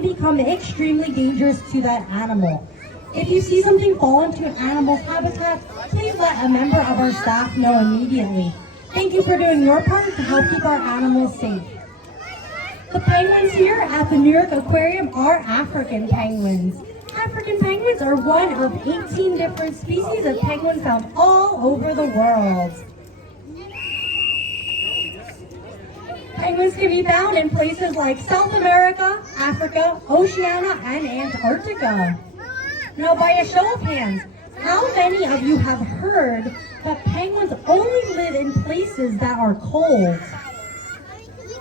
can become extremely dangerous to that animal. If you see something fall into an animal's habitat, please let a member of our staff know immediately. Thank you for doing your part to help keep our animals safe. The penguins here at the New York Aquarium are African penguins. African penguins are one of 18 different species of penguin found all over the world. Penguins can be found in places like South America, Africa, Oceania, and Antarctica. Now, by a show of hands, how many of you have heard that penguins only live in places that are cold?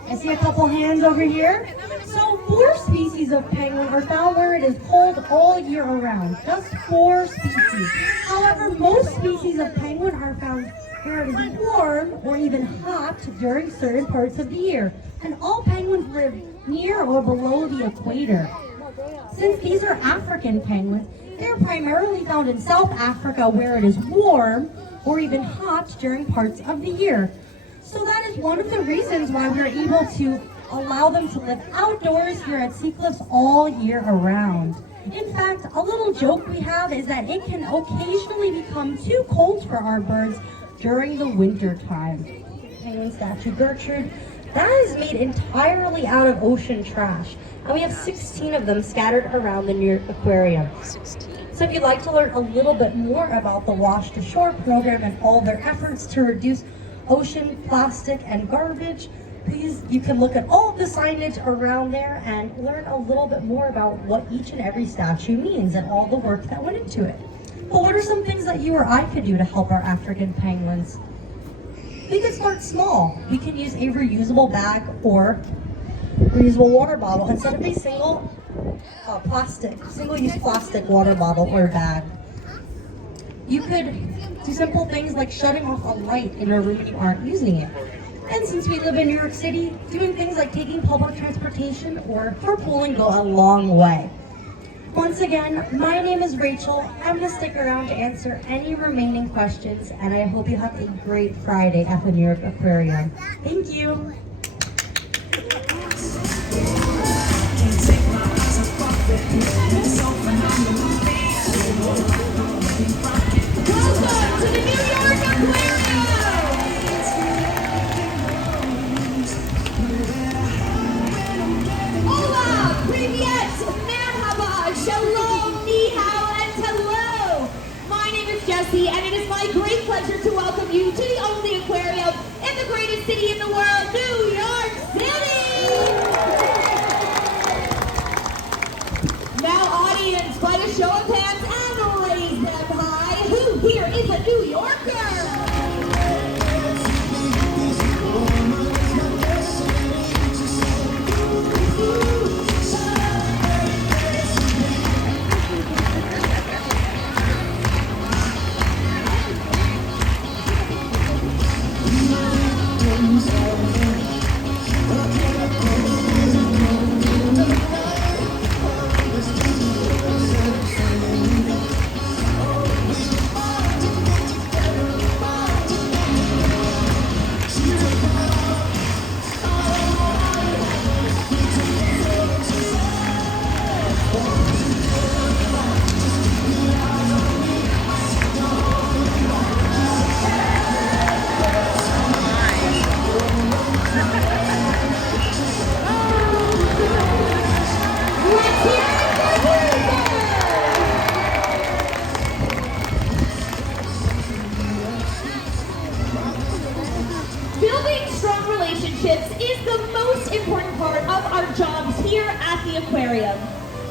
I see a couple hands over here. So 4 species of penguin are found where it is cold all year around. Just 4 species. However, most species of penguin are found where it is warm or even hot during certain parts of the year. And all penguins live near or below the equator. Since these are African penguins, they're primarily found in South Africa where it is warm or even hot during parts of the year. So that is one of the reasons why we're able to allow them to live outdoors here at Sea Cliffs all year around. In fact, a little joke we have is that it can occasionally become too cold for our birds during the winter time. Penguin statue Gertrude, that is made entirely out of ocean trash. And we have 16 of them scattered around the New York Aquarium. 16. So if you'd like to learn a little bit more about the Wash to Shore program and all their efforts to reduce ocean plastic and garbage, please, you can look at all of the signage around there and learn a little bit more about what each and every statue means and all the work that went into it. But what are some things that you or I could do to help our African penguins? We could start small. We can use a reusable bag or reusable water bottle instead of a single-use plastic water bottle or bag. You could do simple things like shutting off a light in a room when you aren't using it. And since we live in New York City, doing things like taking public transportation or carpooling go a long way. Once again, my name is Rachel. I'm going to stick around to answer any remaining questions, and I hope you have a great Friday at the New York Aquarium. Thank you. Welcome to the New York Aquarium! Hola, привет, merhaba, shalom, ni hao, and hello. My name is Jessie, and it is my great pleasure to welcome you to the only aquarium in the greatest city in the world, New York City! Now, audience, by a show of hands and raise them high, who here is a New Yorker? Building strong relationships is the most important part of our jobs here at the aquarium.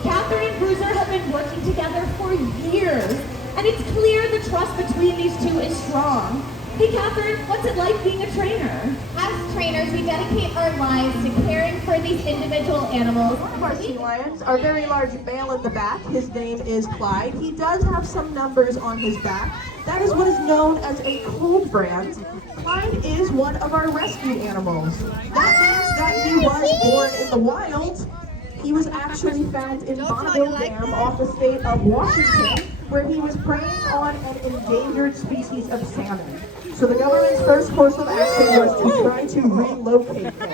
Catherine and Bruiser have been working together for years, and it's clear the trust between these two is strong. Hey Catherine, what's it like being a trainer? As trainers, we dedicate our lives to caring for these individual animals. One of our sea lions, our very large male in the back, his name is Clyde. He does have some numbers on his back. That is what is known as a cold brand. Clyde is one of our rescued animals. That means that he was born in the wild. He was actually found in Bonneville Dam off the state of Washington, where he was preying on an endangered species of salmon. So the government's first course of action was to try to relocate him.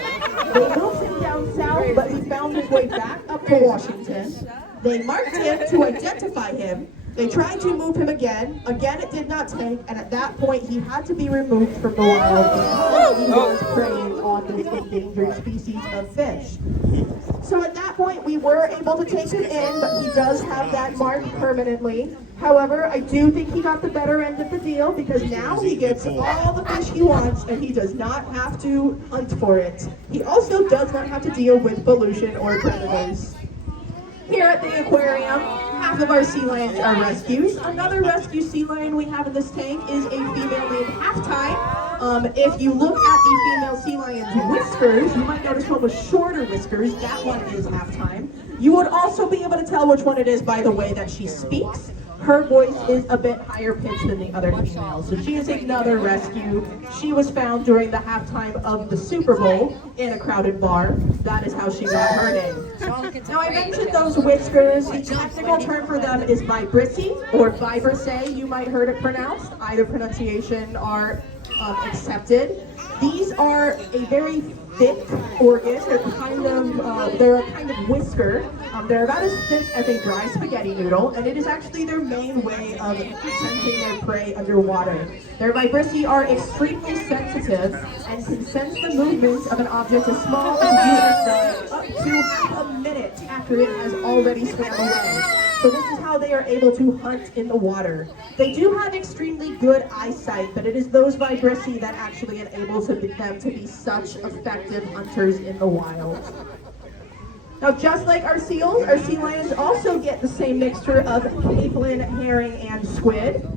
They moved him down south, but we found him his way back up to Washington. They marked him to identify him. They tried to move him again. Again, it did not take, and at that point, he had to be removed from the wild because he was preying on this endangered species of fish. So at that point, we were able to take him in, but he does have that mark permanently. However, I do think he got the better end of the deal because now he gets all the fish he wants and he does not have to hunt for it. He also does not have to deal with pollution or predators. Here at the aquarium, half of our sea lions are rescues. Another rescue sea lion we have in this tank is a female named Halftime. If you look at the female sea lion's whiskers, you might notice one with shorter whiskers. That one is Halftime. You would also be able to tell which one it is by the way that she speaks. Her voice is a bit higher pitched than the other females. So she is another rescue. She was found during the halftime of the Super Bowl in a crowded bar. That is how she got her name. Now I mentioned those whiskers. The technical term for them is vibrissae or vibrissae, you might heard it pronounced. Either pronunciation are accepted. These are a very thick organ. They're a kind of whisker. They're about as thick as a dry spaghetti noodle, and it is actually their main way of sensing their prey underwater. Their vibrissae are extremely sensitive and can sense the movements of an object as small as up to half a minute after it has already swam away. So this is how they are able to hunt in the water. They do have extremely good eyesight, but it is those vibrissae that actually enables them to be such effective hunters in the wild. Now, just like our sea lions also get the same mixture of capelin, herring, and squid.